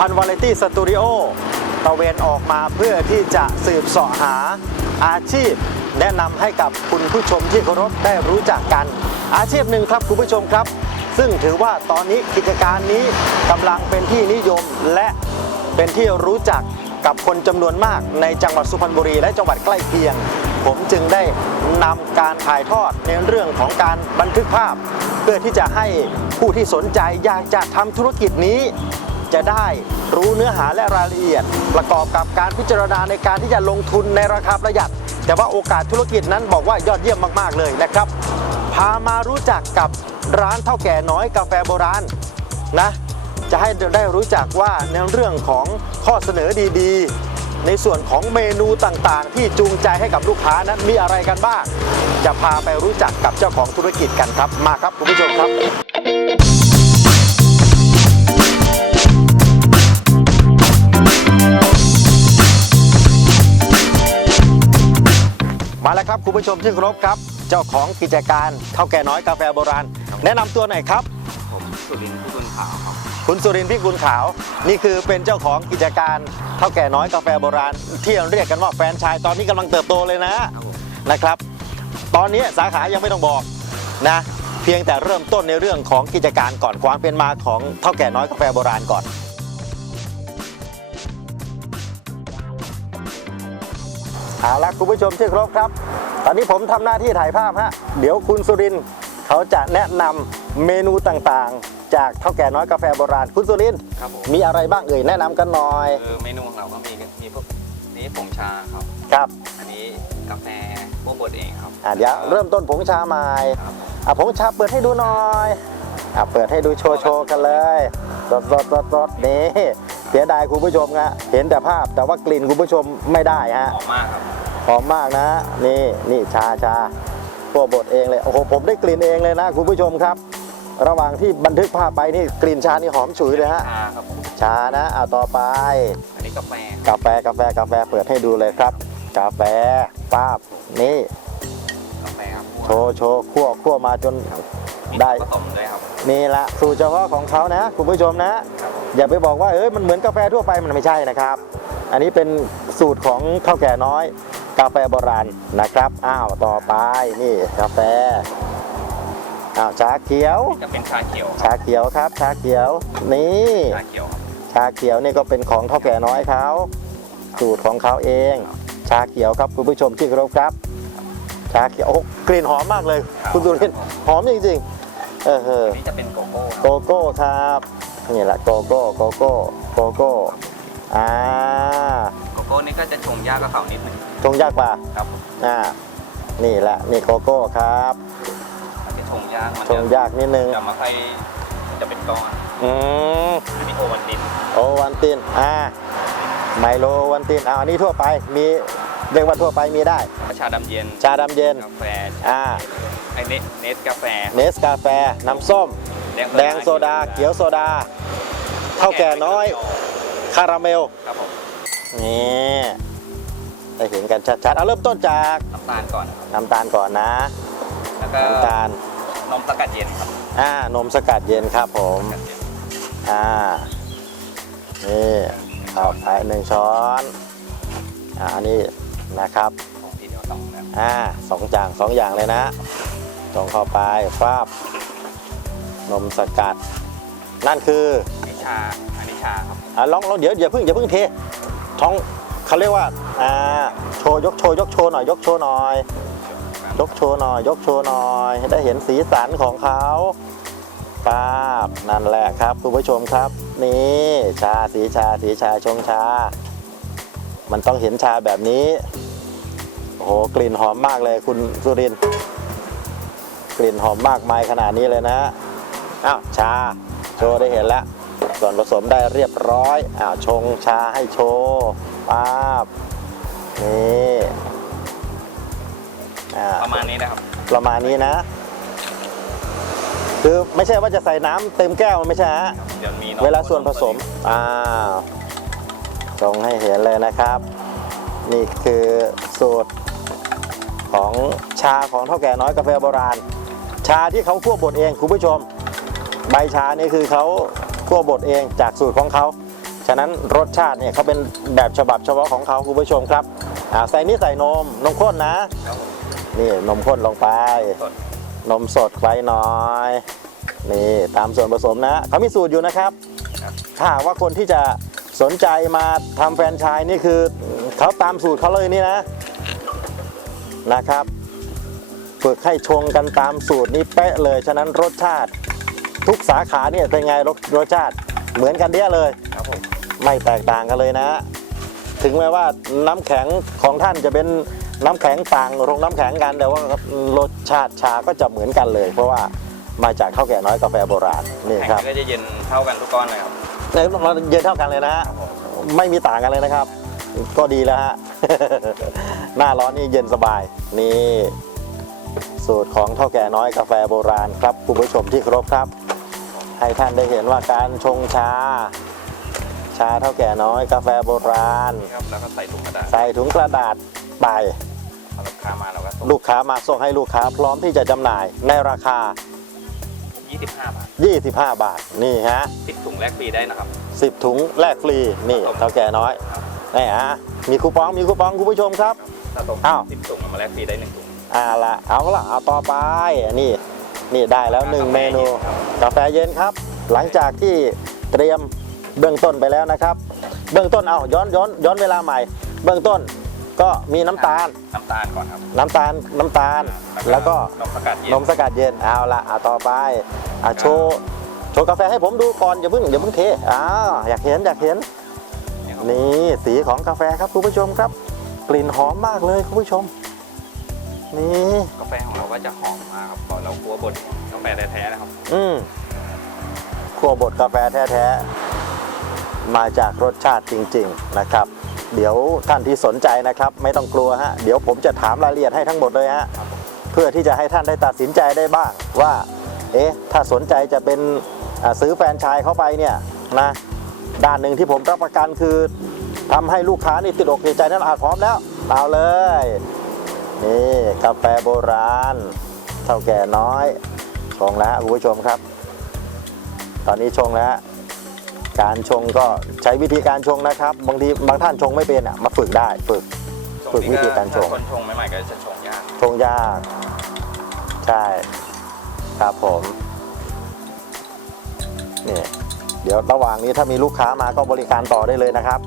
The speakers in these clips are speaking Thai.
วันวาไรตี้สตูดิโอตะเวนออกมาเพื่อที่จะสืบเสาะหาอาชีพ แนะนำให้กับคุณผู้ชมที่เคารพได้รู้จักกัน อาชีพหนึ่งครับคุณผู้ชมครับ ซึ่งถือว่าตอนนี้กิจการนี้กำลังเป็นที่นิยมและเป็นที่รู้จักกับคนจำนวนมากในจังหวัดสุพรรณบุรีและจังหวัดใกล้เคียง ผมจึงได้นำการถ่ายทอดในเรื่องของการบันทึกภาพ เพื่อที่จะให้ผู้ที่สนใจอยากจะทำธุรกิจนี้ จะได้รู้เนื้อหาและรายละเอียด ประกอบกับการพิจารณาในการที่จะลงทุนในราคาประหยัด แต่ว่าโอกาสธุรกิจนั้นบอกว่ายอดเยี่ยมมากๆเลยนะครับ พามารู้จักกับร้านเท่าแก่น้อยกาแฟโบราณนะจะให้ได้รู้จักว่าในเรื่องของข้อเสนอดีๆ ในส่วนของเมนูต่างๆ ที่จูงใจให้กับลูกค้านั้นมีอะไรกันบ้าง จะพาไปรู้จักกับเจ้าของธุรกิจกันครับมาครับคุณผู้ชมครับ แล้วครับคุณผู้ชมที่เคารพครับ เจ้าของกิจการเท่าแก่น้อยกาแฟโบราณ แนะนำตัวหน่อยครับ ผมสุรินทร์พิกุลขาวครับคุณสุรินทร์พิกุลขาว นี่คือเป็นเจ้าของกิจการเท่าแก่น้อยกาแฟโบราณ ที่เรียกกันว่าแฟรนไชายตอนนี้กำลังเติบโตเลยนะ ครับผมนะครับ ตอนนี้สาขายังไม่ต้องบอกนะ เพียงแต่เริ่มต้นในเรื่องของกิจการก่อนความเป็นมาของเท่าแก่น้อยกาแฟโบราณก่อน เอาละคุณผู้ชมที่เคารพครับ ตอนนี้ผมทำหน้าที่ถ่ายภาพฮะ เดี๋ยวคุณสุรินทร์เขาจะแนะนำเมนูต่างๆ จากเท่าแก่น้อยกาแฟโบราณคุณสุรินทร์ครับผมมีอะไรบ้างเอ่ยแนะนำกันหน่อยคือเมนูของเราก็มีมีพวกนี้ผงชาครับครับ อันนี้กาแฟพวกบดเองครับอะเดี๋ยวเริ่มต้นผงชาใหม่ครับอะผงชาเปิดให้ดูหน่อยอะเปิดให้ดูโชว์โชว์กันเลยสดสดสดสดนี่เสียดายคุณผู้ชมฮะเห็นแต่ภาพแต่ว่ากลิ่นคุณผู้ชมไม่ได้ฮะหอมมากครับหอมมากนะ นี่นี่ชาชาพวกบดเองเลยโอ้โหผมได้กลิ่นเองเลยนะคุณผู้ชมครับ ระหว่างที่บันทึกภาพไปนี่กลิ่นชานี่หอมฉุยเลยฮะชาครับผมชานะเอาต่อไป อันนี้กาแฟกาแฟกาแฟกาแฟเปิดให้ดูเลยครับ กาแฟป้าบนี่กาแฟครับโชว์โชว์คั่วคั่วมาจนมีได้ผสมด้วยครับนี่ละสูตรเฉพาะของเขานะ คุณผู้ชมนะ อย่าไปบอกว่าเอ้ยมันเหมือนกาแฟทั่วไปมันไม่ใช่นะครับ อันนี้เป็นสูตรของข้าวแก่น้อย กาแฟโบราณนะครับอ้าวต่อไปนี่กาแฟอ้าวชาเขียวจะเป็นชาเขียวครับชาเขียวครับชาเขียวนี่ชาเขียวครับชาเขียวนี่ก็เป็นของเท่าแก่น้อยเขาสูตรของเขาเอง ชาเขียวครับคุณผู้ชมที่เคารพครับ ชาเขียวโอ้กลิ่นหอมมากเลย คุณสุรินทร์หอมจริงๆเออเอออันนี้จะเป็นโกโก้คโกรับโก้ครับ นี่แหละโกโก้โกโก้โกโก้อ่าโกโก้นี่ก็จะชงยากกับเขานิดนึงชงยากป่ะครับอ่านี่แหละนี่โกโก้ครับอันนี้ชงยากมันชงยากนิดนึงจะมาค่อยมันจะเป็นก้อนอืม อันนี้โอวันตินโอวันติน อ่า ไมโลวันตินอ่าอันนี้ทั่วไป มีเรียกว่าทั่วไปมีได้ ชาดำเย็นชาดำเย็น กาแฟอ่า ไอเนสเนสกาแฟ เนสกาแฟ น้ำส้ม แดงโซดาเขียวโซดาเท่าแก่น้อย คาราเมลครับผมนี่ได้เห็นกันชัดๆเอาเริ่มต้นจากน้ำตาลก่อนครับน้ำตาลก่อนนะแล้วก็น้ำตาลนมสกัดเย็นครับอ่านมสกัดเย็นครับผมสกัดเย็นอ่านี่เอาไปหนึ่งช้อนอ่าอันนี้นะครับของทีเดียวสองนะอ่าสองอย่างสองอย่างเลยนะตรงเข้าไปฟาบ นมสกัด นั่นคืออันนี้ชาอันนี้ชาครับอ่าลองลองเดี๋ยวอย่าเพิ่งอย่าเพิ่งเทท้องเขาเรียกว่าอ่าโชว์ยกโชว์ยกโชว์หน่อยยกโชว์หน่อย ยกโชว์หน่อย ยกโชว์หน่อยให้ได้เห็นสีสันของเขาป้าบนั่นแหละครับคุณผู้ชมครับ นี่ชาสีชาสีชาชงชา มันต้องเห็นชาแบบนี้โอ้โหกลิ่นหอมมากเลยคุณสุรินทร์กลิ่นหอมมากมายขนาดนี้เลยนะ อ้าวชา โชว์ได้เห็นแล้ว ส่วนผสมได้เรียบร้อยอ้าวชงชาให้โชว์ป้าบนี่อ่าประมาณนี้นะครับ ประมาณนี้นะ คือไม่ใช่ว่าจะใส่น้ำเต็มแก้วมันไม่ใช่ฮะเดี๋ยวมีน้องเวลาส่วนผสมอ้าวชงให้เห็นเลยนะครับ นี่คือสูตรของชาของเท่าแก่น้อยกาแฟโบราณ ชาที่เขาคั่วบดเองคุณผู้ชม ใบชานี่คือเขาคั่วบดเองจากสูตรของเขา ฉะนั้นรสชาติเนี่ยเขาเป็นแบบฉบับเฉพาะของเขาคุณผู้ชมครับใส่นี่ใส่นมนมข้นนะ นี่นมข้นลงไป นมสดไว้น้อยนี่ตามส่วนผสมนะเขามีสูตรอยู่นะครับ ถ้าว่าคนที่จะสนใจมาทำแฟนชส์นี่คือเขาตามสูตรเขาเลยนี่นะนะครับฝึกให้ชงกันตามสูตรนี้เป๊ะเลย ฉะนั้นรสชาติ ทุกสาขาเนี่ยเป็นไงรสรสชาติเหมือนกันเดียเลยครับผมไม่แตกต่างกันเลยนะ ถึงแม้ว่าน้ำแข็งของท่านจะเป็นน้ำแข็งต่างโรงน้ำแข็งกันแต่ว่ารสชาติชาก็จะเหมือนกันเลย เพราะว่ามาจากข้าวแก่น้อยกาแฟโบราณนี่แข็งครับก็จะเย็นเท่ากันทุกก้อนเลยครับในเราเย็นเท่ากันเลยนะฮะ ครับผมไม่มีต่างกันเลยนะครับ ก็ดีแล้วฮะ หน้าร้อนนี่เย็นสบาย นี่ สูตรของเท่าแก่น้อยกาแฟโบราณครับ คุณผู้ชมที่เคารพครับ ให้ท่านได้เห็นว่าการชงชา ชาเท่าแก่น้อยกาแฟโบราณนี่ครับแล้วก็ใส่ถุงกระดาษใส่ถุงกระดาษไปพอลูกค้ามาเราก็ส่งลูกค้ามาส่งให้ลูกค้าพร้อมที่จะจำหน่ายในราคา 25 บาท25 บาท นี่ฮะ ติดถุงแรกฟรีได้นะครับ 10 ถุงแลกฟรีนี่เท่าแก่น้อยครับนี่ฮะมีคูปองมีคูปองคุณผู้ชมครับ ถ้าตรงอ้าวติดถุงเอามาแลกฟรีได้หนึ่งถุงอ่าละเอาละเอาต่อไปนี่ นี่ได้แล้วหนึ่งเมนู กาแฟเย็นครับ หลังจากที่เตรียมเบื้องต้นไปแล้วนะครับ เบื้องต้นเอาย้อนย้อนย้อนเวลาใหม่ เบื้องต้นก็มีน้ำตาล น้ำตาลก่อนครับ น้ำตาลน้ำตาลแล้วก็นมสกัดเย็นนมสกัดเย็นเอาละเอาต่อไปอะโชว์โชว์กาแฟให้ผมดูก่อนอย่าเพิ่งอย่าเพิ่งเทอ้าวอยากเห็นอยากเห็นเนี่ยครับนี่สีของกาแฟครับคุณผู้ชมครับ กลิ่นหอมมากเลยคุณผู้ชม นี่กาแฟของเราก็จะหอมมากครับพอเราคั่วบดกาแฟแท้ๆนะครับ อืมขั้วบดกาแฟแท้ๆ มาจากรสชาติจริง ๆนะครับ เดี๋ยวท่านที่สนใจนะครับ ไม่ต้องกลัวฮะเดี๋ยวผมจะถามรายละเอียดให้ทั้งหมดเลยฮะครับผมเพื่อที่จะให้ท่านได้ตัดสินใจได้บ้างว่า เอ๊ะ ถ้าสนใจจะเป็นอ่าซื้อแฟรนไชายเข้าไปเนี่ยนะด้านหนึ่งที่ผมรับประกันคือทำให้ลูกค้านี่ติดอกติดใจนั้นอาจพร้อมแล้วเอาเลย นี่กาแฟโบราณ เท่าแก่น้อยชงแล้วคุณผู้ชมครับ ตอนนี้ชงแล้ว การชงก็ใช้วิธีการชงนะครับ บางทีบางท่านชงไม่เป็นอะมาฝึกได้ฝึก ฝึกวิธีการชงถ้คนชงใหม่ๆก็จะชงยากชงยาก ใช่ ครับผมนี่เดี๋ยวระหว่างนี้ถ้ามีลูกค้ามาก็บริการต่อได้เลยนะครับ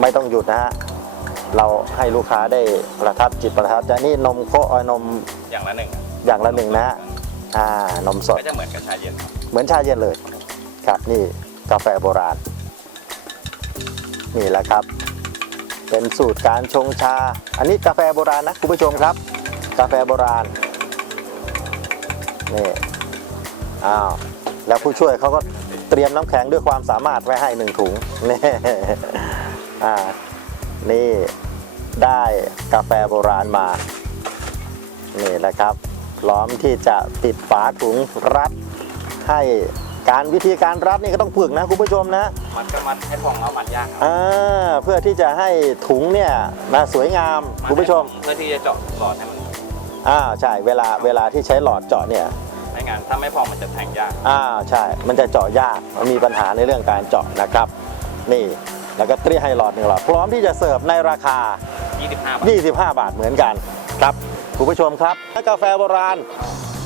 ไม่ต้องหยุดนะฮะ เราให้ลูกค้าได้ประทับจิตประทับใจนี่นมโคเอ่อนมอย่างละหนึ่งอย่างละหนึ่งนะฮะอ่านมสดก็จะเหมือนกับชาเย็นครับเหมือนชาเย็นเลยครับนี่กาแฟโบราณ นี่แหละครับ เป็นสูตรการชงชา อันนี้กาแฟโบราณนะคุณผู้ชมครับ กาแฟโบราณนี่อ้าวแล้วผู้ช่วยเขาก็เตรียมน้ำแข็งด้วยความสามารถไว้ให้หนึ่งถุงนี่อ่านี่ ได้กาแฟโบราณมา นี่แหละครับ พร้อมที่จะติดฝาถุงรัดให้การวิธีการรัดนี่ก็ต้องฝึกนะคุณผู้ชมนะมัดก็มัดให้พองแล้วมัดยากครับอ่าเพื่อที่จะให้ถุงเนี่ยนะสวยงามดคุณผู้ชมให้พองเพื่อที่จะเจาะหลอดให้มันอ่าใช่เวลาเวลาที่ใช้หลอดเจาะเนี่ยไม่งั้นถ้าไม่พองมันจะแทงยากอ่าใช่มันจะเจาะยากมันมีปัญหาในเรื่องการเจาะนะครับ นี่ แล้วก็เตรียมให้หลอดหนึ่งหลอดพร้อมที่จะเสิร์ฟในราคา 25 บาท25 บาทเหมือนกันครับคุณผู้ชมครับกาแฟโบราณ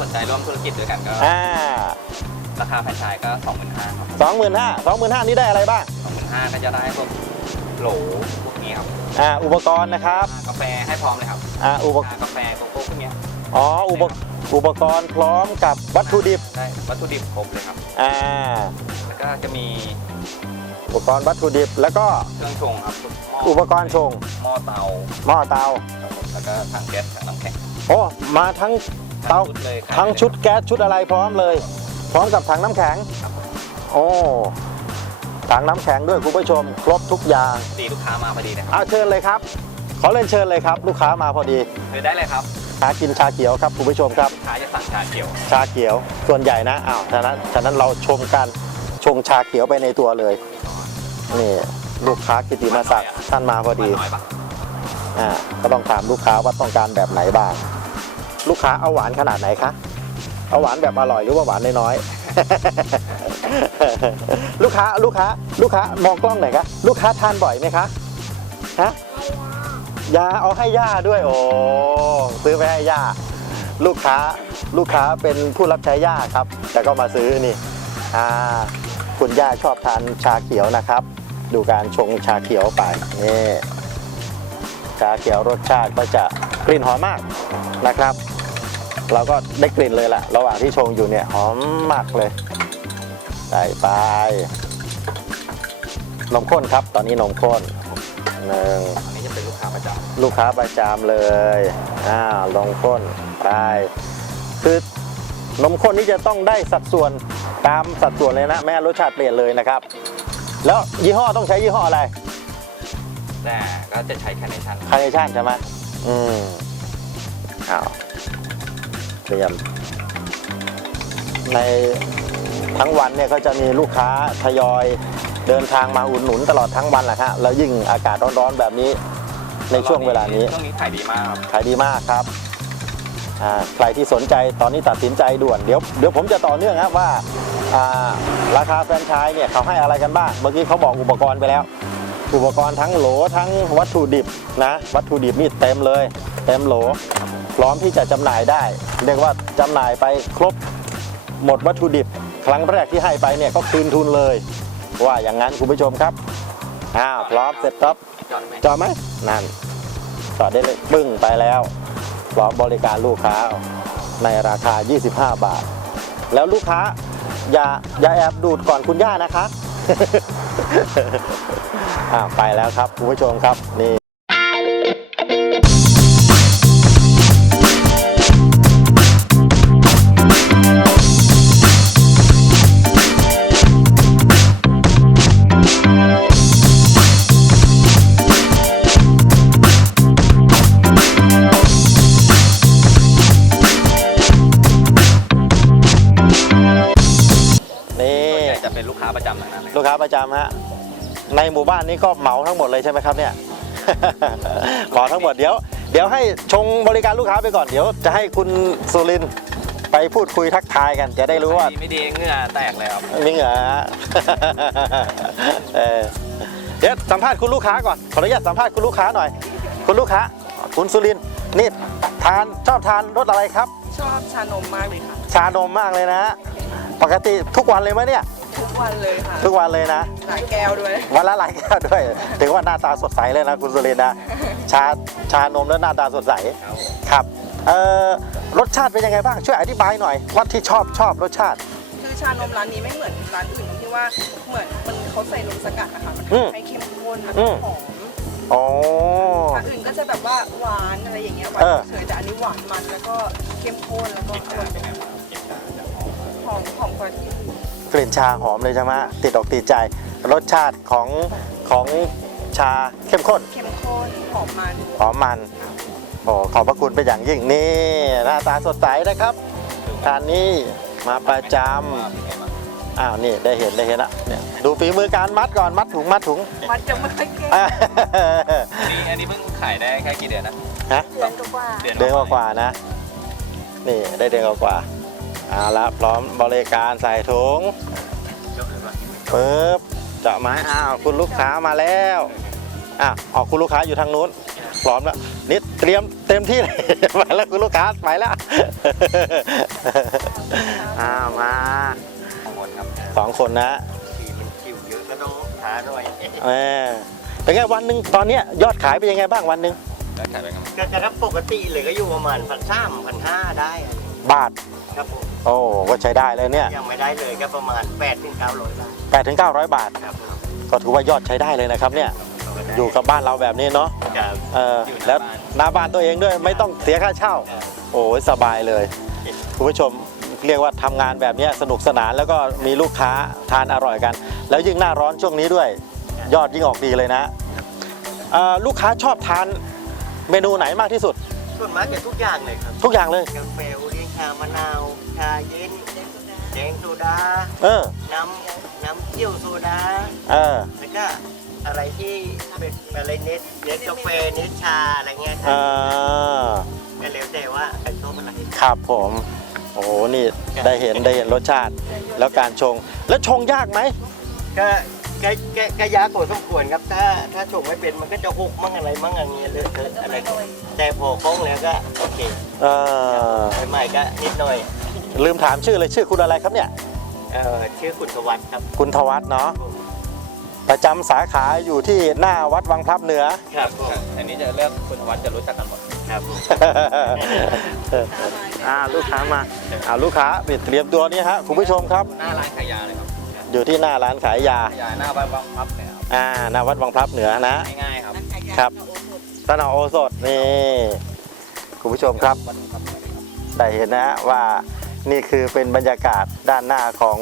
สนใจร่วมธุรกิจด้วยกันก็อ่าราคาแฟรนไชส์ก็25,000ครับสองหมื่นห้าสองหมื่นห้านี่ได้อะไรบ้าง25,000ก็จะได้พวกโหลพวกนี้ครับอ่าอุปกรณ์นะครับกาแฟให้พร้อมเลยครับอ่าอุปกาแฟโกโก้พวกเนี้ยอ๋ออุปอุปกรณ์พร้อมกับวัตถุดิบได้วัตถุดิบครบเลยครับอ่าแล้วก็จะมี อุปกรณ์วัตถุดิบ แล้วก็เครื่องชงครับหม้อุปกรณ์ชงหม้อเตาหม้อเตาครับผมแล้วก็ถังแก๊สถังน้ำแข็งโอ้มาทั้งเตาชุดเลยครับทั้งชุดแก๊สชุดอะไรพร้อมเลย พร้อมกับถังน้ำแข็งโอ้ถังน้ำแข็งด้วยคุณผู้ชม ครบทุกอย่างตีลูกค้ามาพอดีนะครับเอาเชิญเลยครับ ขอเรียนเชิญเลยครับ ลูกค้ามาพอดีคือได้เลยครับหากินชาเขียวครับคุณผู้ชมครับลูกค้าจะสั่งชาเขียว ชาเขียวส่วนใหญ่นะอ้าวฉะนั้นฉะนั้นเราชมกันชงชาเขียวไปในตัวเลย นี่ลูกค้ากิติมาศักดิ์ท่านมาพอดีน้อยปะอ่าก็ต้องถามลูกค้าว่าต้องการแบบไหนบ้าง ลูกค้าเอาหวานขนาดไหนคะเอาหวานแบบอร่อยหรือว่าหวานน้อยๆลูกค้าลูกค้า ลูกค้ามองกล้องหน่อยครับลูกค้าทานบ่อยไหมคะฮะยาเอาให้ย่าด้วยโอ้ซื้อไปให้ย่าลูกค้าลูกค้าเป็นผู้รับใช้ย่าครับ แต่ก็มาซื้อนี่อ่า คุณย่าชอบทานชาเขียวนะครับ ดูการชงชาเขียวไปนี่ชาเขียวรสชาติก็จะกลิ่นหอมมากนะครับ เราก็ได้กลิ่นเลยแหละระหว่างที่ชงอยู่เนี่ยหอมมากเลยใส่ไปนมข้นครับ ตอนนี้นมข้นหนึ่งอันนี้จะเป็นลูกค้าประจำลูกค้าประจำเลยอ้าวลงข้นไปคือนมข้นนี่จะต้องได้สัดส่วน ตามสัดส่วนเลยนะไม่งั้นรสชาติเปลี่ยนเลยนะครับ แล้วยี่ห้อต้องใช้ยี่ห้ออะไรแต่ก็จะใช้แคเนชั่นคาร์เนชั่นใช่ไหมอืมอ้าวเตรียมในทั้งวันเนี่ยก็จะมีลูกค้าทยอยเดินทางมาอุดหนุนตลอดทั้งวันแหละฮะแล้วยิ่งอากาศร้อนๆแบบนี้ในช่วงเวลานี้ช่วงนี้ขายดีมากครับขายดีมากครับอ่า ใครที่สนใจตอนนี้ตัดสินใจด่วนเดี๋ยวเดี๋ยวผมจะต่อเนื่องครับว่าราคาแฟรนไชส์เนี่ยเขาให้อะไรกันบ้าง เมื่อกี้เขาบอกอุปกรณ์ไปแล้ว อุปกรณ์ทั้งโหลทั้งวัตถุดิบนะ วัตถุดิบนี่เต็มเลย เต็มโหล พร้อมที่จะจำหน่ายได้ เรียกว่าจำหน่ายไปครบหมดวัตถุดิบ ครั้งแรกที่ให้ไปเนี่ยก็คืนทุนเลย ว่าอย่างนั้นคุณผู้ชมครับอ้าวพร้อมเสร็จปั๊บจอดไหมนั่นจอดได้เลยปึ้งไปแล้ว บริการลูกค้าในราคา 25 บาท แล้วลูกค้าอย่าอย่าแอบดูดก่อนคุณย่านะคะ อ่าไปแล้วครับคุณผู้ชมครับนี่นี่ จำทั้งนั้นเลยลูกค้าประจำฮะในหมู่บ้านนี้ก็เหมาทั้งหมดเลยใช่ไหมครับเนี่ย เหมาทั้งหมดเดี๋ยว เดี๋ยวให้ชงบริการลูกค้าไปก่อนเดี๋ยวจะให้คุณสุรินทร์ไปพูดคุยทักทายกัน จะได้รู้ว่าดีไม่ดีเหงื่อแตกเลยครับมีเหงื่อฮะ เออเดี๋ยวสัมภาษณ์คุณลูกค้าก่อนขออนุญาตสัมภาษณ์คุณลูกค้าหน่อย คุณลูกค้า คุณสุรินทร์นี่ทานชอบทานรสอะไรครับ ชอบชานมมากเลยค่ะ ชานมมากเลยนะปกติทุกวันเลยไหมเนี่ยทุก วันเลยค่ะทุกวันเลยนะ หลายแก้วด้วย วันละหลายแก้วด้วยถือว่าหน้าตาสดใสเลยนะคุณสุรินทร์นะชาชานมแล้วหน้าตาสดใสครับเอ่อรสชาติเป็นยังไงบ้างช่วยอธิบายหน่อยว่าที่ชอบชอบรสชาติ คือชานมร้านนี้ไม่เหมือนร้านอื่นตรงที่ว่าเหมือนมันเขาใส่นมสกัดนะคะมันอืมทำให้เข้มข้นแล้วอืก็มหอมอ๋อ ร้านอื่นก็จะแบบว่าหวานอะไรอย่างเงี้ยหวาเอนอเฉยๆแต่อันนี้หวานมันแล้วก็เข้มข้นแล้วก็อร่อยหอมหอมกว่าที่อื่น กลิ่นชาหอมเลยใช่ไหมติดอกติดใจ รสชาติของของชาเข้มข้น เข้มข้นหอมมัน หอมมัน โอ้ขอบพระคุณเป็นอย่างยิ่งนี่หน้าตาสดใสนะครับทานนี้มาประจำอ้าวนี่ได้เห็นได้เห็นละเนี่ยดูฝีมือการมัดก่อนมัดถุงมัดถุงมันจะไม่ค่อยเก่งนี่อันนี้เพิ่งขายได้แค่กี่เดือนนะฮะเดือนกว่าเดือนเดือนกว่าๆนะ นี่ได้เดือนกว่าๆ เอาละพร้อมบริการใส่ถุงปึ๊บเจาะไม้อ้าวคุณลูกค้ามาแล้วอะออกคุณลูกค้าอยู่ทางนู้น พร้อมแล้วนิดเตรียมเต็มที่เลยไปแล้วคุณลูกค้าไปแล้วอ้าวมาของคนครับสองคนนะขี่มันคิวเยอะก็ต้องท้าด้วยเออเป็นไงวันหนึ่งตอนเนี้ยยอดขายเป็นยังไงบ้างวันหนึ่งแล้วขายไปกันก็จะรับปกติเลยก็อยู่ประมาณพันสามพันห้าได้อะบาทครับผม โอ้ก็ใช้ได้เลยเนี่ยยังไม่ได้เลยก็ประมาณ8ปดถึงเก้าร้อยบาทแปดถึงเก้าร้อยบาท ครับผมก็ถือว่ายอดใช้ได้เลยนะครับเนี่ย อยู่กับบ้านเราแบบนี้เนาะกับเออแล้วหน้าบ้านตัวเองด้วยไม่ต้องเสียค่าเช่า โอ้ยสบายเลยคุณผู้ชมเรียกว่าทำงานแบบเนี้ยสนุกสนานแล้วก็มีลูกค้าทานอร่อยกัน แล้วยิ่งหน้าร้อนช่วงนี้ด้วย ยอดยิ่งออกดีเลยนะเอ่อลูกค้าชอบทานเมนูไหนมากที่สุด ส่วนมากจะทุกอย่างเลยครับ ทุกอย่างเลยกาแฟโอเลี้ยงชามะนาว ชาเย็นแดงโซดา เออ น้ำน้ำเคี่ยวโซดา เออ แล้วก็อะไรที่เป็นอะไรเน็ตเน็ตกาแฟเน็ตชาอะไรเงี้ยคเอรับอก็แล้วแต่ว่าใครชอบอะไรครับผม โอ้โห นี่ได้เห็นได้เห็นรสชาติ แล้วการชง แล้วชงยากไหมก็ก็ก็ก็ยากกว่าสมควรครับ ถ้าถ้าชงไม่เป็นมันก็จะหกมั่งอะไรมั่งอย่างเงี้ยเลอะเทอะอะไรก็แต่พอคล่องแล้วก็โอเคเออใหม่ๆก็นิดหน่อย ลืมถามชื่อเลยชื่อคุณอะไรครับเนี่ยเอ่อชื่อคุณสวัสดิ์ครับคุณทวัฒน์เนาะประจำสาขาอยู่ที่หน้าวัดวังพลับเหนือ ครับผมอันนี้จะเลือกคุณวัดจะรู้จักกันหมดครับอ่าลูกค้ามาอ่าลูกค้าปิดเตรียมตัวนี้ฮะคุณผู้ชมครับ หน้าร้านขายยาเลยครับอยู่ที่หน้าร้านขายยา ขายยาหน้าวัดบางพลับเนี่ยครับอ่าหน้าวัดวังพลับเหนือนะ ง่ายๆครับครับตนาโอสถนี่คุณผู้ชมครับวัดบางพลับเลยครับ ได้เห็นนะฮะว่า นี่คือเป็นบรรยากาศด้านหน้าของ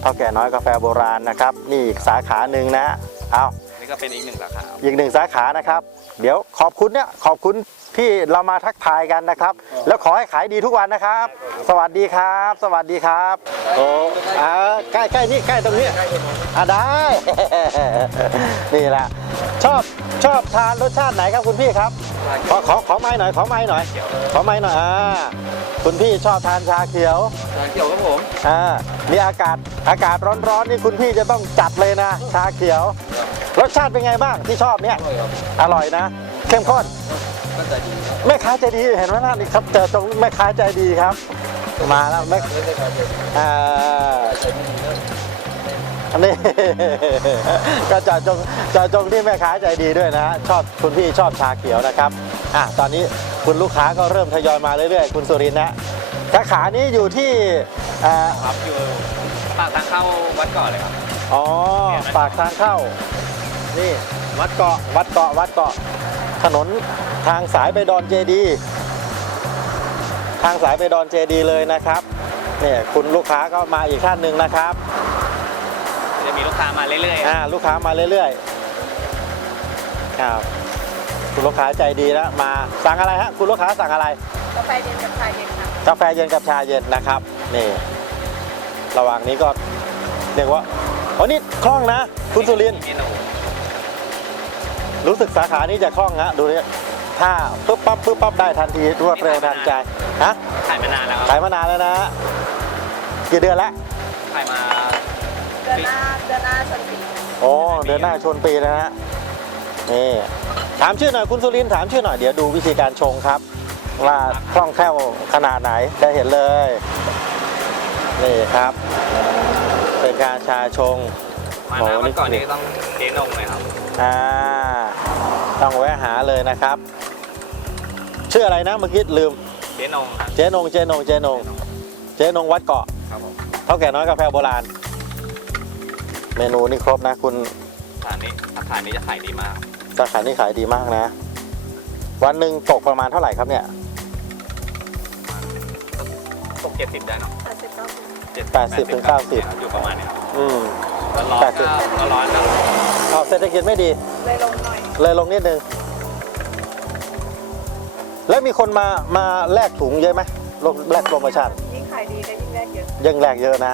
เท่าแก่น้อยกาแฟโบราณนะครับ นี่อีกสาขาหนึ่งนะเอานี่ก็เป็นอีกหนึ่งสาขาครับอีกหนึ่งสาขานะครับ เดี๋ยวขอบคุณเนี่ยขอบคุณที่เรามาทักทายกันนะครับ แล้วขอให้ขายดีทุกวันนะครับ สวัสดีครับ สวัสดีครับโอ้อ่าใกล้ใกล้นี่ใกล้ตรงนี้อ่าได้ นี่แหละชอบชอบทานรสชาติไหนครับคุณพี่ครับ ขอขอขอไม้หน่อยขอไม้หน่อย ขอไม้หน่อยอ่า คุณพี่ชอบทานชาเขียวร้านเกี่ยวครับผม อ่ามีอากาศอากาศร้อนๆนี่คุณพี่จะต้องจัดเลยนะ ชาเขียว รสชาติเป็นไงบ้างที่ชอบเนี่ย อร่อยครับอร่อยนะ เข้มข้นก็จะดีครับแม่ค้าใจดีเห็นไหมล่ะนี่ครับเจอตรงแม่ค้าใจดีครับ มาแล้วแม่ไม่ได้ครับอ่าใช้ไม่ดีครับอันนี้ก็เจอจงเจอจงที่แม่ค้าใจดีด้วยนะ ชอบคุณพี่ชอบชาเขียวนะครับ อะตอนนี้ คุณลูกค้าก็เริ่มทยอยมาเรื่อยๆ คุณสุรินทร์นะสาขานี้อยู่ที่อ่าครับอยู่ปากทางเข้าวัดก่อนเลยครับ อ๋อปากทางเข้า นี่วัดเกาะวัดเกาะวัดเกาะถนนทางสายไปดอนเจดีทางสายไปดอนเจดีเลยนะครับเนี่ยคุณลูกค้าก็มาอีกท่านหนึ่งนะครับจะมีลูกค้ามาเรื่อยๆอ่าลูกค้ามาเรื่อยๆครับ คุณลูกค้าใจดีแล้วมาสั่งอะไรฮะคุณลูกค้าสั่งอะไร กาแฟเย็นกับชาเย็นค่ะ กาแฟเย็นกับชาเย็นนะครับนี่ ระหว่างนี้ก็เรียกว่าอ๋อนี่คล่องนะ คุณสุรินทร์เมนูรู้สึกสาขานี้จะคล่องฮะดูนี่ถ้าปุ๊บปั๊บปุ๊บปั๊บได้ทันทีรวดเร็วทันใจฮะขายมานานแล้วคขารับยมานานแล้วนะฮะกี่เดือนแล้วขายมาเดือนหน้าเดือนหน้าชนปีโอ้เดือนหน้าชนปีแล้วนะฮะนี่ ถามชื่อหน่อยคุณสุรินทร์ถามชื่อหน่อยเดี๋ยวดูวิธีการชงครับ ว่าคล่องแคล่วขนาดไหนได้เห็นเลย นี่ครับ เป็นการชาชงมาโอ้หน้านี่วัดก่อนนี่ต้องเจ๊นงเลยครับอ่าต้องแวะหาเลยนะครับ ชื่ออะไรนะเมื่อกี้ลืมเจ๊นงครับเจ๊นงเจ๊นงเจ๊นงเจ๊นงวัดเกาะครับผมเท่าแก่น้อยกาแฟโบราณ เมนูนี่ครบนะคุณสาขานี้สาขานี้จะขายดีมาก สาขานี่ขายดีมากนะ วันหนึ่งตกประมาณเท่าไหร่ครับเนี่ยตกเจ็ดสิบได้เนาะแปดสิบเก้าสิบเจ็ดแปดสิบถึงเก้าสิบอยู่ประมาณเนี้ยครับอืมร้อนแปร้อดนสิบก็ร้อนก็เอาเศรษฐกิจไม่ดี เลยลงหน่อย เลยลงนิดนึง แล้วมีคนมามาแลกถุงเยอะไหมลงแลกโปรโมชั่นยิ่งขายดีก็ยิ่งได้เยอะยังแลกเยอะนะ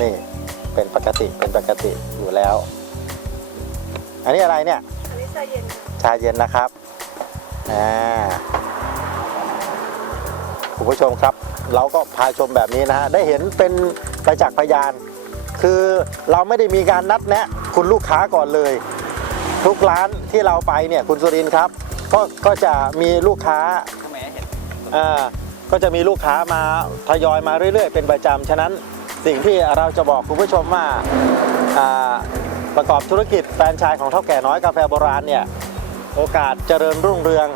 นี่เป็นปกติเป็นปกติอยู่แล้ว อันนี้อะไรเนี่ยอันนี้ ชาเย็นค่ะชาเย็นนะครับอ่าคุณผู้ชมครับ เราก็พาชมแบบนี้นะฮะได้เห็นเป็นประจักษ์พยาน คือเราไม่ได้มีการนัดแนะ คุณลูกค้าก่อนเลย ทุกร้านที่เราไปเนี่ยคุณสุรินทร์ครับ ก็ก็จะมีลูกค้าทำไมให้เห็นอ่าก็จะมีลูกค้ามาทยอยมาเรื่อย ๆ เป็นประจำฉะนั้นสิ่งที่เราจะบอกคุณผู้ชมว่าอ่า ประกอบธุรกิจแฟรนไชส์ของเท่าแก่น้อยกาแฟโบราณเนี่ยโอกาสเจริญรุ่งเรือง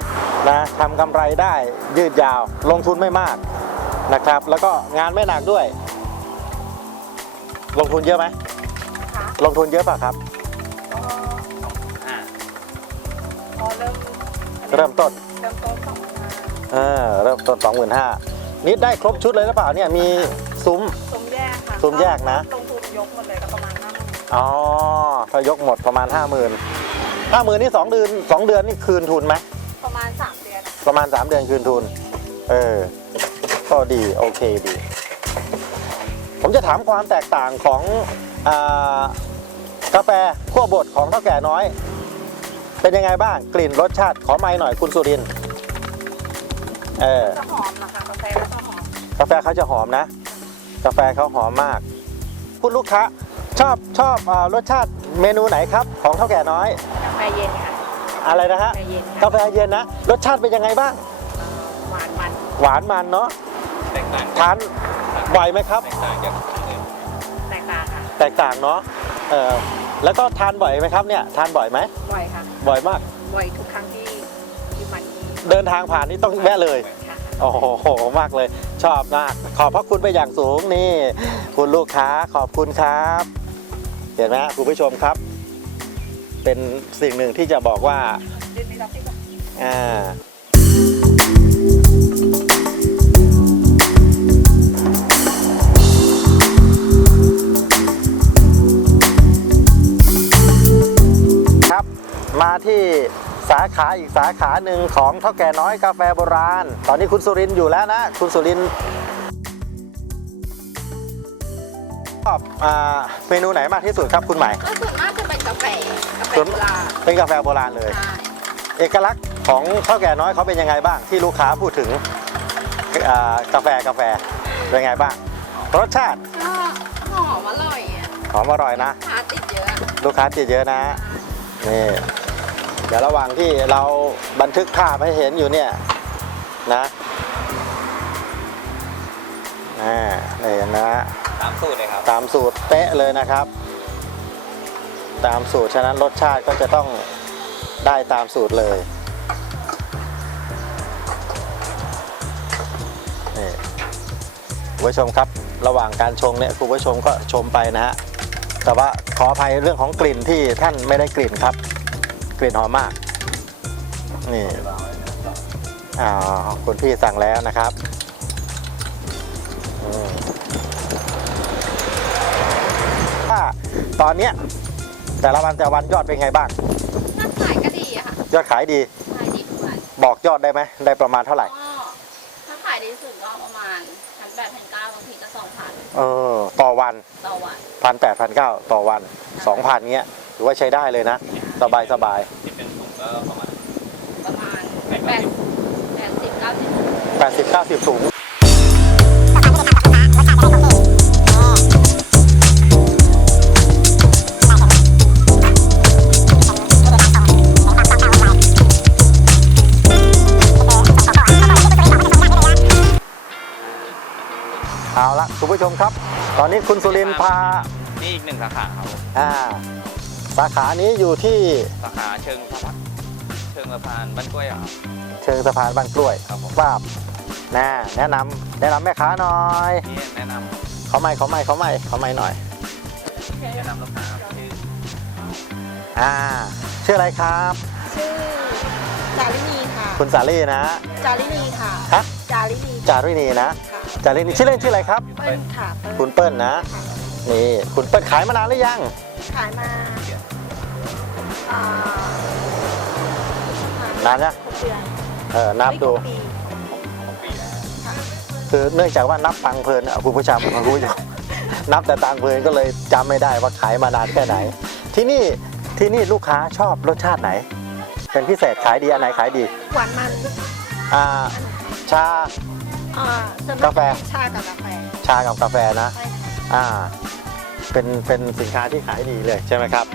นะทำกำไรได้ยืดยาวลงทุนไม่มากนะครับ แล้วก็งานไม่หนักด้วย ลงทุนเยอะไหมค่ะลงทุนเยอะป่ะครับก็อ่าพอเริ่มเริ่มต้นเริ่มต้นสองพันห้าเออเริ่มต้น 25,000นี่ได้ครบชุดเลยหรือเปล่าเนี่ยมีซุ้มซุ้มแยกค่ะซุ้มแยกนะลง อ๋อถ้ายกหมดประมาณ 5 0,000 50,000นี่2เดือน2เดือนนี่คืนทุนไหมประมาณสามเดือนประมาณ 3 เดือนคืนทุน เออ ก็ดีโอเคดี ผมจะถามความแตกต่างของอากาแฟขั้วบดของเท่าแก่น้อย เป็นยังไงบ้างกลิ่นรสชาติขอไม้หน่อยคุณสุรินทร์เออ จะหอมนะคะกาแฟก็จะหอม กาแฟเขาจะหอมนะ กาแฟเขาหอมมาก คุณลูกค้า ชอบชอบอารสชาติเมนูไหนครับ ของเท่าแก่น้อย กาแฟเย็นค่ะ อะไรนะฮะ กาแฟเย็นกาแฟเย็นนะ รสชาติเป็นยังไงบ้างหวานมันหวานมันเนาะแตกต่างทานบ่อยไหมครับ แตกต่างจากที่อื่นแตกต่างค่ะแตกต่างเนาะเออแล้วก็ทานบ่อยไหมครับเนี่ย ทานบ่อยไหม บ่อยค่ะบ่อยมาก บ่อยทุกครั้งที่ที่มันเดินทางผ่านนี่ต้องแวะเลย ค่ะ โอ้โห มากเลย ชอบมาก ขอบพระคุณไปอย่างสูงนี่ คุณลูกค้าขอบคุณครับ เห็นไหมฮะคุณผู้ชมครับ เป็นสิ่งหนึ่งที่จะบอกว่าอ่าครับมาที่สาขาอีกสาขาหนึ่งของเท่าแก่น้อยกาแฟโบราณ ตอนนี้คุณสุรินอยู่แล้วนะ คุณสุริน ชอบอ่าเมนูไหนมากที่สุดครับคุณใหม่ก็ส่วนมากจะเป็นกาแฟกาแฟส่วนโบราณเป็นกาแฟโบราณเลย ใช่เอกลักษณ์ของเท่าแก่น้อยเขาเป็นยังไงบ้างที่ลูกค้าพูดถึงอ่ากาแฟกาแฟเป็นไงบ้าง รสชาติก็หอมอร่อยอะหอมอร่อยนะ ทาติดเยอะลูกค้าติดเยอะนะนี่เดี๋ยวระหว่างที่เราบันทึกภาพให้เห็นอยู่เนี่ยนะอ่านี่เห็นะ ตามสูตรเลยครับ ตามสูตรเป๊ะเลยนะครับ ตามสูตรฉะนั้นรสชาติก็จะต้องได้ตามสูตรเลยนี่คุณผู้ชมครับระหว่างการชงเนี่ยคุณผู้ชมก็ชมไปนะฮะแต่ว่าขออภัยเรื่องของกลิ่นที่ท่านไม่ได้กลิ่นครับ กลิ่นหอมมาก นี่อ่าคุณพี่สั่งแล้วนะครับ ตอนเนี้ยแต่ละวันแต่ละวันยอดเป็นไงบ้างถ้าขายก็ดีอะค่ะยอดขายดี ขายดีทุกวันบอกยอดได้ไหมได้ประมาณเท่าไหร่ ก็ถ้าขายดีสุดก็ประมาณพันแปดพันเก้าบางทีก็สองพันเออ ต่อวันต่อวันพันแปดพันเก้าต่อวันสองพันเงี้ยถือว่าใช้ได้เลยนะ สบายสบายที่เป็นถุงก็ประมาณประมาณแปดแปเก้าดสิบแปดสิบเก้าสิบ แปดสิบเก้าสิบถุง เอาละคุณผู้ชมครับ ตอนนี้คุณสุรินทร์พานี่อีกหนึ่งสาขาครับอ่าสาขานี้อยู่ที่สาขาเชิงสะพานเชิงสะพานบ้านกล้วยอะครับ เชิงสะพานบางกล้วยครับผม ว่าบนะแนะนำแนะนำแม่ค้าหน่อยนี่แนะนเขาไม่เขาไม่เขาไม่เขาไม่หน่อยำแนะนำลูกค้าครับชื่ออ่าชื่ออะไรครับ ชื่อจารินีค่ะ คุณสาลี่นะ จารินีค่ะ ฮะ จารินีจารุณีนะ ค่ะ จารุณีชื่อเล่นชื่ออะไรครับ เปิ้ลค่ะเปิ้ลคุณเปิ้ลนะค่ะนี่คุณเปิ้ลขายมานานหรือยัง ขายมาอ่านานนะ หกเดือนเออนับดู ไม่ครบปีของปีนะค่ะคือเนื่องจากว่านับตังค์เพลินอะคุณผู้ชมคุณผู้ชมนับแต่ตังค์เพลินก็เลยจำไม่ได้ว่าขายมานานแค่ไหน ที่นี่ที่นี่ลูกค้าชอบรสชาติไหน เป็นพิเศษขายดีอันไหนขายดี หวานมันอ่าชา อ่าส่วนมกาแฟ ชากับกาแฟชากับกาแฟนะ ใช่ค่ะอ่า เป็น เป็นสินค้าที่ขายดีเลยใช่ไหมครับ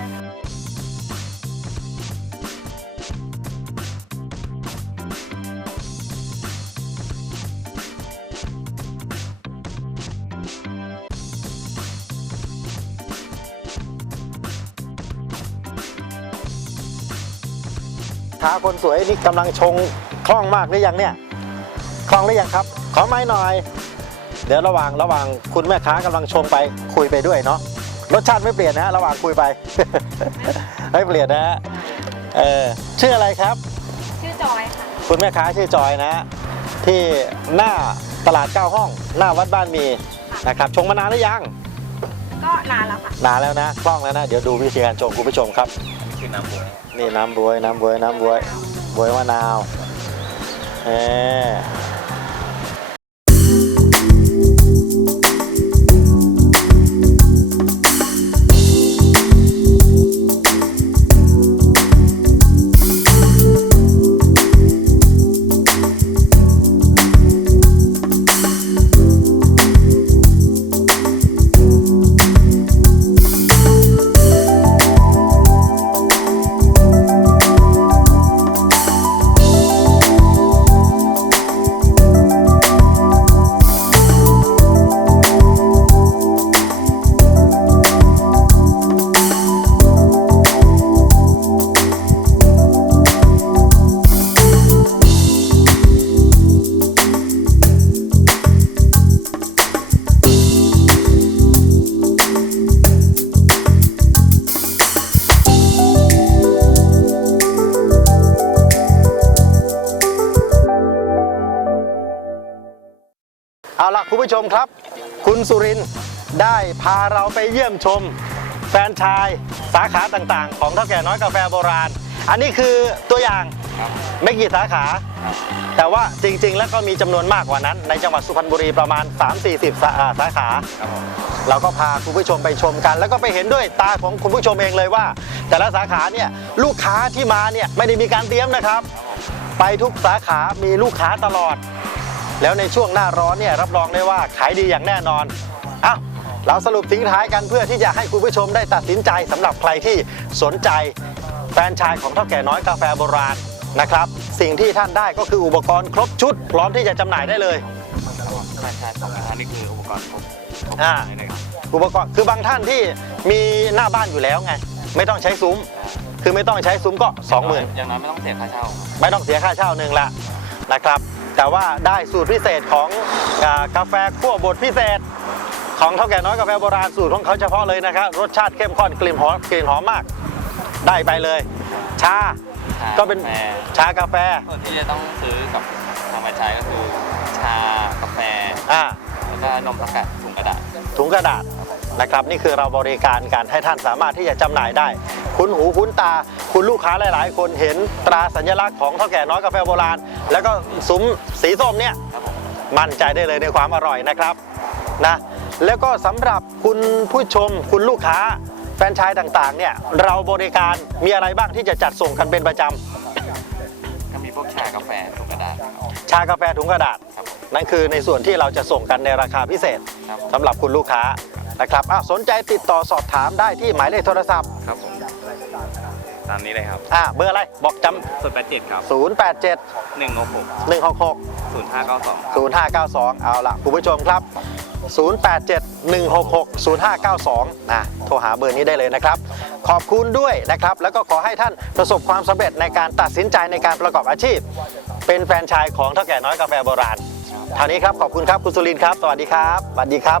ท้าคนสวยนี่กำลังชงคล่องมากหรือยังเนี่ย คล่องหรือยังครับ ขอไม้หน่อย เดี๋ยวระหว่างระหว่างคุณแม่ค้ากำลังชงไปคุยไปด้วยเนาะรสชาติไม่เปลี่ยนนะฮะระหว่างคุยไป ไม่เปลี่ยนนะฮะเออชื่ออะไรครับ ชื่อจอยค่ะคุณแม่ค้าชื่อจอยนะฮะที่หน้าตลาดเก้าห้อง หน้าวัดบ้านมีนะครับชงมานานหรือยังก็นานแล้วค่ะนานแล้วนะคล่องแล้วนะเดี๋ยวดูวิธีการชงคุณผู้ชมครับชื่อน้ำบัวนี่น้ำบวยน้ำบวยน้ำบวยบวยมะนาวเออ คุณผู้ชมครับ คุณสุรินได้พาเราไปเยี่ยมชม แฟนชายสาขาต่างๆ ของเท่าแก่น้อยกาแฟโบราณ อันนี้คือตัวอย่างไม่กี่สาขา แต่ว่าจริง ๆ แล้วก็มีจำนวนมากกว่านั้น ในจังหวัดสุพรรณบุรีประมาณ 3-40 สาอ่าสาขา เราก็พาคุณผู้ชมไปชมกัน แล้วก็ไปเห็นด้วยตาของคุณผู้ชมเองเลยว่า แต่ละสาขาเนี่ยลูกค้าที่มาเนี่ยไม่ได้มีการเตรียมนะครับ ไปทุกสาขามีลูกค้าตลอด แล้วในช่วงหน้าร้อนเนี่ยรับรองได้ว่าขายดีอย่างแน่นอนอ้าวเราสรุปทิ้งท้ายกันเพื่อที่จะให้คุณผู้ชมได้ตัดสินใจสำหรับใครที่สนใจแฟรนไชายของเท่าแก่น้อยกาแฟโบราณนะครับ สิ่งที่ท่านได้ก็คืออุปกรณ์ครบชุด พร้อมที่จะจำหน่ายได้เลย ใช่ใช่สองอันนี้คืออุปกรณ์ครบครบอ่า เลยนะครับอุปกรณ์คือบางท่านที่มีหน้าบ้านอยู่แล้วไง ไม่ต้องใช้ซุ้ม คือไม่ต้องใช้ซุ้มก็ 20,000 อย่างน้อยไม่ต้องเสียค่าเช่าครับไม่ต้องเสียค่าเช่าหนึ่งละนะครับ แต่ว่าได้สูตรพิเศษของอากาแฟคั่วบดพิเศษ ของเท่าแก่น้อยกาแฟโบราณสูตรของเขาเฉพาะเลยนะครับรสชาติเข้มข้นกลิ่นหอมกลิ่นหอมมาก ได้ไปเลย ชาก็เป็นแฟชากาแฟส่วนที่จะต้องซื้อกับทางไปใช้ก็คือ ชากาแฟอ่าแล้วก็นมสกัดถุงกระดาษถุงกระดาษ นะครับ นี่คือเราบริการการให้ท่านสามารถที่จะจำหน่ายได้ คุ้นหูคุ้นตา คุณลูกค้าหลาย ๆ คนเห็นตราสัญลักษณ์ของเท่าแก่น้อยกาแฟโบราณ แล้วก็ซุ้มสีส้มเนี่ยครับผมมั่นใจได้เลยในความอร่อยนะครับนะแล้วก็สำหรับคุณผู้ชมคุณลูกค้าแฟรนไชายต่างๆเนี่ยเราบริการมีอะไรบ้างที่จะจัดส่งกันเป็นประจก็มีพวกชากาแฟถุงกระดาษครับำชากาแฟถุงกระดาษครับผมนั่นคือในส่วนที่เราจะส่งกันในราคาพิเศษครับผมสำหรับคุณลูกค้า นะครับอ้าวสนใจติดต่อสอบถามได้ที่หมายเลขโทรศัพท์ครับผมตามนี้เลยครับอ่าเบอร์อะไรบอกจส่วนแปดเจ็ดครับำ087 หนึ่งหกหก166 ศูนย์ห้าเก้าสอง 0592 เอาละคุณผู้ชมครับ 087 166 0592นะโทรหาเบอร์นี้ได้เลยนะครับ ขอบคุณด้วยนะครับ แล้วก็ขอให้ท่านประสบความสำเร็จในการตัดสินใจในการประกอบอาชีพ เป็นแฟรนไชายของเท่าแก่น้อยกาแฟโบราณเท่านี้ครับ ขอบคุณครับ คุณสุรินทร์ครับ สวัสดีครับ สวัสดีครับ